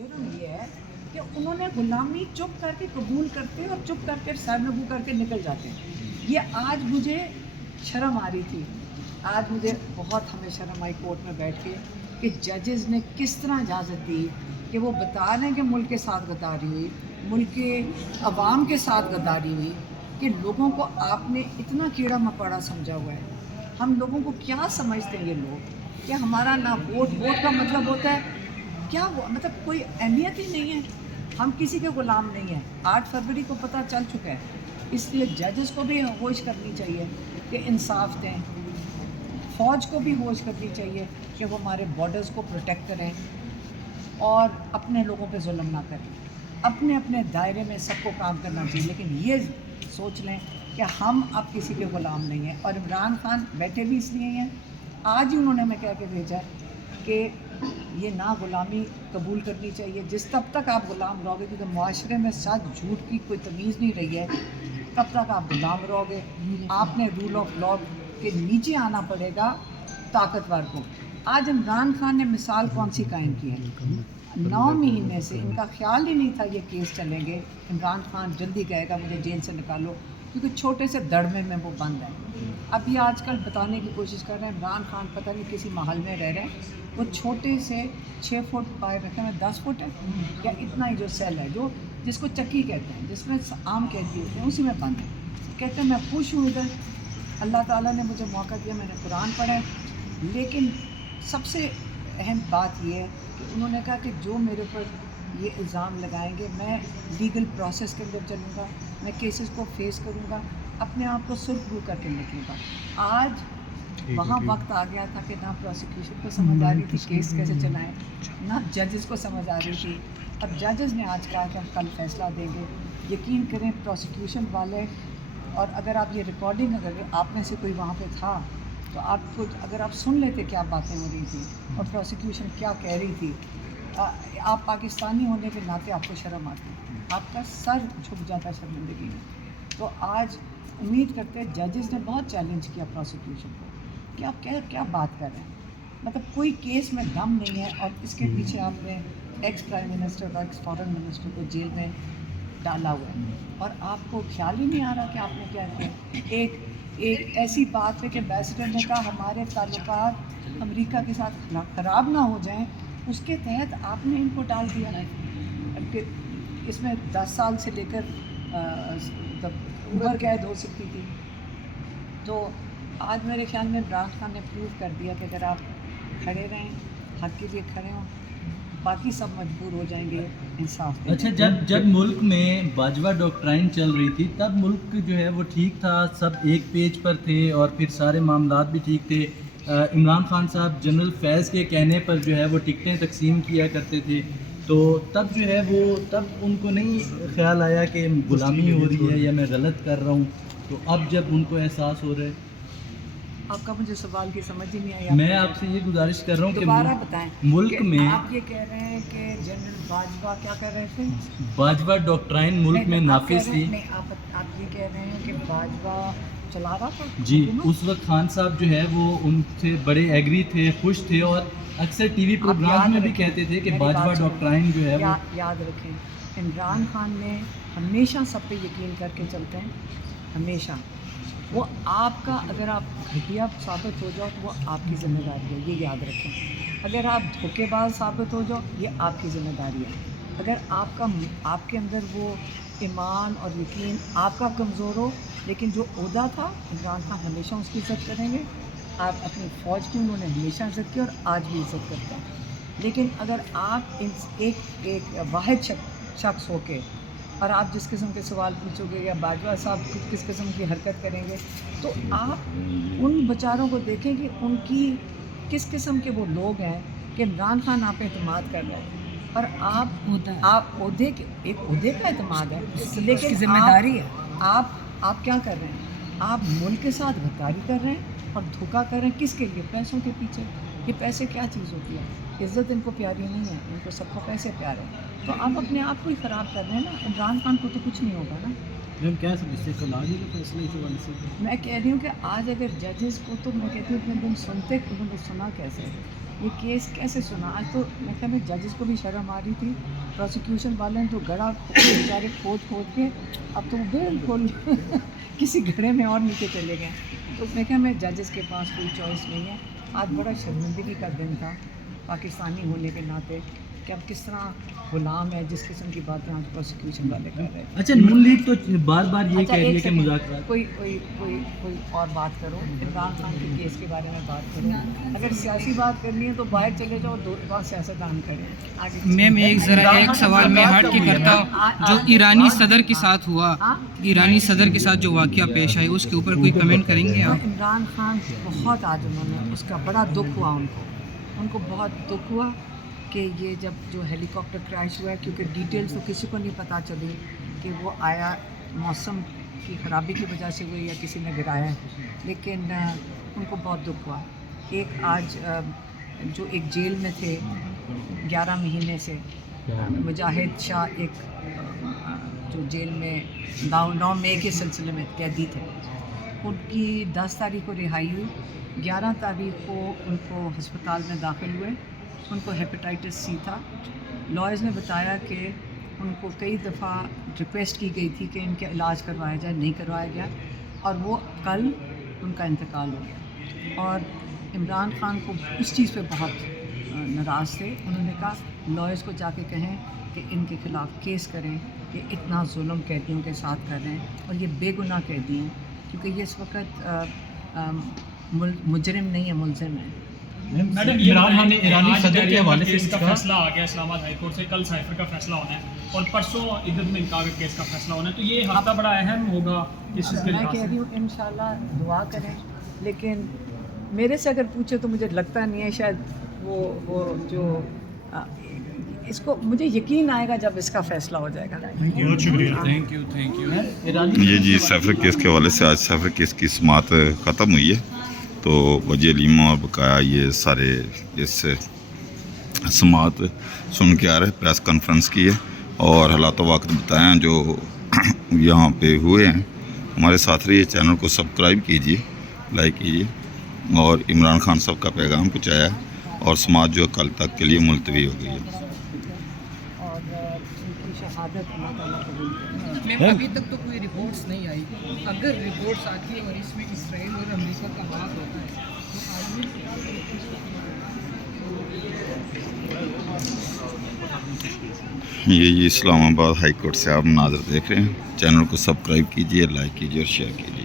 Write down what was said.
जुर्म ये है कि उन्होंने गुलामी चुप करके कबूल करते और चुप करके सरनगू करके निकल जाते। ये आज मुझे शर्म आ रही थी, आज मुझे बहुत हमें शर्म आई कोर्ट में बैठ के कि जजेस ने किस तरह इजाज़त दी कि वो बता रहे हैं कि मुल्क के साथ गद्दारी हुई, मुल्क के अवाम के साथ गद्दारी हुई, कि लोगों को आपने इतना कीड़ा मकोड़ा समझा हुआ है। हम लोगों को क्या समझते हैं ये लोग कि हमारा ना वोट का मतलब होता है क्या, वो मतलब कोई अहमियत ही नहीं है, हम किसी के ग़ुलाम नहीं हैं। 8 फरवरी को पता चल चुका है, इसलिए जजेस को भी होश करनी चाहिए कि इंसाफ दें, फ़ौज को भी होश करनी चाहिए कि वो हमारे बॉर्डर्स को प्रोटेक्ट करें और अपने लोगों पे जुल्म ना करें। अपने अपने दायरे में सबको काम करना चाहिए, लेकिन ये सोच लें कि हम अब किसी के ग़ुलाम नहीं हैं। और इमरान खान बैठे भी इसलिए हैं, आज ही उन्होंने मैं कह के भेजा है कि ये ना गुलामी कबूल करनी चाहिए। जिस तब तक आप गुलाम रहोगे, क्योंकि मुआशरे में सच झूठ की कोई तमीज़ नहीं रही है, तब तक आप गुलाम रहोगे। आपने रूल ऑफ लॉ के नीचे आना पड़ेगा ताकतवर को। आज इमरान खान ने मिसाल कौन सी कायम की है? 9 महीने से इनका ख्याल ही नहीं था ये केस चलेंगे। इमरान खान जल्दी कहेगा मुझे जेल से निकालो, क्योंकि छोटे से दड़मे में वो बंद है। अब ये आजकल बताने की कोशिश कर रहे हैं इमरान खान पता नहीं किसी महल में रह रहे हैं, वो छोटे से 6 फुट पाए रखे हैं, 10 फुट है या इतना ही जो सेल है, जो जिसको चक्की कहते हैं, जिसमें आम कैदी होते हैं, उसी में बंद है। कहते हैं मैं खुश हूँ इधर, अल्लाह ताला ने मुझे मौका दिया, मैंने कुरान पढ़ा है। लेकिन सबसे अहम बात ये है कि उन्होंने कहा कि जो मेरे ऊपर ये इल्ज़ाम लगाएंगे, मैं लीगल प्रोसेस के अंदर चलूँगा, मैं केसेस को फेस करूँगा, अपने आप को सुरखरू करके निकलूँगा। आज वहाँ वक्त आ गया था कि ना प्रोसिक्यूशन को समझ आ रही थी केस कैसे चलाएं, ना जजेस को समझ आ रही थी। अब जजेस ने आज कहा कि हम कल फैसला देंगे। यकीन करें प्रोसिक्यूशन वाले, और अगर आप ये रिकॉर्डिंग अगर आप में से कोई वहाँ पे था तो आपको अगर आप सुन लेते क्या बातें हो रही थी और प्रोसिक्यूशन क्या कह रही थी, आप पाकिस्तानी होने के नाते आपको शर्म आती, आपका सर झुक जाता शर्मिंदगी में। तो आज उम्मीद करते हैं, जजेस ने बहुत चैलेंज किया प्रोसिक्यूशन को कि आप क्या बात कर रहे हैं, मतलब कोई केस में दम नहीं है और इसके पीछे आपने एक्स प्राइम मिनिस्टर और एक्स फॉरेन मिनिस्टर को जेल में डाला हुआ है और आपको ख्याल ही नहीं आ रहा कि आपने क्या किया। एक ऐसी बात है कि एम्बेसडर ने कहा हमारे ताल्लुकात अमेरिका के साथ ख़राब ना हो जाएं, उसके तहत आपने इनको डाल दिया है कि इसमें 10 साल से लेकर उम्र कैद हो सकती थी। तो आज मेरे ख्याल में इमरान खान ने प्रूव कर दिया कि अगर आप खड़े रहें, हक के लिए खड़े हों, बाकी सब मजबूर हो जाएंगे इंसाफ देने। अच्छा, जब मुल्क में बाजवा डॉक्ट्राइन चल रही थी तब मुल्क जो है वो ठीक था, सब एक पेज पर थे और फिर सारे मामलात भी ठीक थे। इमरान खान साहब जनरल फैज़ के कहने पर जो है वो टिकटें तकसीम किया करते थे, तो तब जो है वो तब उनको नहीं ख्याल आया कि गुलामी हो रही है या मैं गलत कर रहा हूँ। तो अब जब उनको एहसास हो रहा है, आपका मुझे सवाल की समझ ही नहीं आई। मैं आपसे ये गुजारिश कर रहा हूँ दोबारा बताएं। मुल्क में आप ये कह रहे हैं कि जनरल बाजवा क्या कर रहे थे? बाजवा डॉक्ट्राइन मुल्क में नाफिज थी। नहीं, आप ये कह रहे हैं कि बाजवा चला रहा था जी। उस वक्त खान साहब जो है वो उनसे बड़े एग्री थे, खुश थे और अक्सर टीवी प्रोग्राम में भी कहते थे कि बाजवा डॉक्ट्राइन जो है वो याद रखें। इमरान खान ने हमेशा सब पे यकीन करके चलते हैं, हमेशा। वो आपका अगर आप घटिया साबित हो जाओ तो वो आपकी ज़िम्मेदारी है, ये याद रखें। अगर आप धोखेबाज साबित हो जाओ, ये आपकी ज़िम्मेदारी है। अगर आपके अंदर वो ईमान और यकीन आपका कमज़ोर हो, लेकिन जो ओहदा था इमरान खान हमेशा उसकी इज़्ज़त करेंगे। आप अपनी फ़ौज की उन्होंने हमेशा इज़्ज़त की और आज भी इज़्ज़त करते हैं। लेकिन अगर आप एक वाहिद शख्स होके और आप जिस किस्म के सवाल पूछोगे या बाजवा साहब किस किस्म की हरकत करेंगे, तो आप उन बेचारों को देखें कि उनकी किस किस्म के वो लोग हैं कि इमरान खान आप पे एतमाद कर रहे हैं और आप ओहदे का एतमाद है, लेकिन जिम्मेदारी है। आप क्या कर रहे हैं? आप मुल्क के साथ गद्दारी कर रहे हैं और धोखा कर रहे हैं। किसके लिए? पैसों के पीछे। ये पैसे क्या चीज़ होती है? इज़्ज़त इनको प्यारी नहीं है, इनको सबको पैसे प्यारे हैं। तो आप अपने आप को ही ख़राब कर रहे हैं ना। इमरान खान को तो कुछ नहीं होगा ना। मैम क्या समझते हैं आज के फैसले के बारे से? मैं कह रही हूँ कि आज अगर जजेस को, तो मैं कहती हूँ इतने दिन सुनते, उन्होंने सुना कैसे? ये केस कैसे सुना? आज तो मैं ख्याल में जजेस को भी शर्म आ रही थी, प्रोसिक्यूशन वाले ने तो गड़ा बेचारे खोद के अब तो बिल्कुल किसी घड़े में और नीचे चले गए। तो मैं ख्याल में जजेस के पास कोई चॉइस नहीं है। आज बड़ा शर्मिंदगी का दिन था पाकिस्तानी होने के नाते कि अब किस तरह गुलाम है, जिस किस्म की बातें आज प्रोसिक्यूशन वाले कर रहे हैं। अच्छा, नून लीग तो बार बार ये अच्छा, कह रही एक है कि सेकंड, मुज़ाकरात कोई और बात करो, इमरान खान के केस के बारे में बात करो। अगर सियासी बात करनी है तो बाहर चले जाओ, दो बात सियासतदान करें आगे। मैम एक सवाल मैं हट के करता हूँ, जो ईरानी सदर के साथ हुआ, ईरानी सदर के साथ जो वाक़या पेश आया उसके ऊपर कोई कमेंट करेंगे आप? इमरान खान बहुत आज उन्होंने उसका बड़ा दुख हुआ, उनको बहुत दुख हुआ कि ये जब जो हेलीकॉप्टर क्रैश हुआ है, क्योंकि डिटेल्स तो किसी को नहीं पता चली कि वो आया मौसम की ख़राबी की वजह से हुई या किसी ने गिराया है, लेकिन उनको बहुत दुख हुआ। एक आज जो एक जेल में थे 11 महीने से, मुजाहिद शाह, एक जो जेल में 9 मई के सिलसिले में कैदी थे, उनकी 10 तारीख को रिहाई हुई। 11 तारीख को उनको हस्पताल में दाखिल हुए, उनको हेपेटाइटिस सी था। लॉयर्स ने बताया कि उनको कई दफ़ा रिक्वेस्ट की गई थी कि इनका इलाज करवाया जाए, नहीं करवाया गया और वो कल उनका इंतकाल हो गया। और इमरान खान को उस चीज़ पे बहुत नाराज़ थे। उन्होंने कहा लॉयर्स को जाके कहें कि इनके ख़िलाफ़ केस करें, ये इतना जुल्म कैदियों के साथ कर रहे हैं और ये बेगुनाह कैदी हैं, क्योंकि ये इस वक्त मुजरिम नहीं है, मुलजिम है। मैडम, इमरान खान ने ईरानी सदर के हवाले से इसका फैसला आ गया इस्लामाबाद हाई कोर्ट से, कल साइफर का फैसला होना है और परसों इद्दत में इनकार केस का फैसला होना है, तो ये हफ्ता बड़ा अहम होगा इस चीज़ के मैं लिहाज कह से। रही हूँ इंशाल्लाह दुआ करें, लेकिन मेरे से अगर पूछे तो मुझे लगता नहीं है, शायद वो जो इसको मुझे यकीन आएगा जब इसका फैसला हो जाएगा। बहुत शुक्रिया, थैंक यू। जी सैफर केस के हवाले से आज सैफर केस की समाअत ख़त्म हुई है, तो वजी अलीमा और बकाया ये सारे इस समाअत सुन के आ रहे, प्रेस कॉन्फ्रेंस की है और हालात वक्त बताए हैं जो यहाँ पे हुए हैं। हमारे साथ रहिए, चैनल को सब्सक्राइब कीजिए, लाइक कीजिए और इमरान खान साहब का पैगाम पहुँचाया और समाअत जो कल तक के लिए मुलतवी हो गई है। और उनकी शहादत अल्लाह ताला कबूल करे। मैम अभी तक तो कोई रिपोर्ट्स नहीं आई, अगर रिपोर्ट्स आती है और इसमें इसराइल और अमेरिका का हाथ होता है तो ये इस्लामाबाद हाई कोर्ट से आप नाज़र देख रहे हैं। चैनल को सब्सक्राइब कीजिए, लाइक कीजिए और शेयर कीजिए।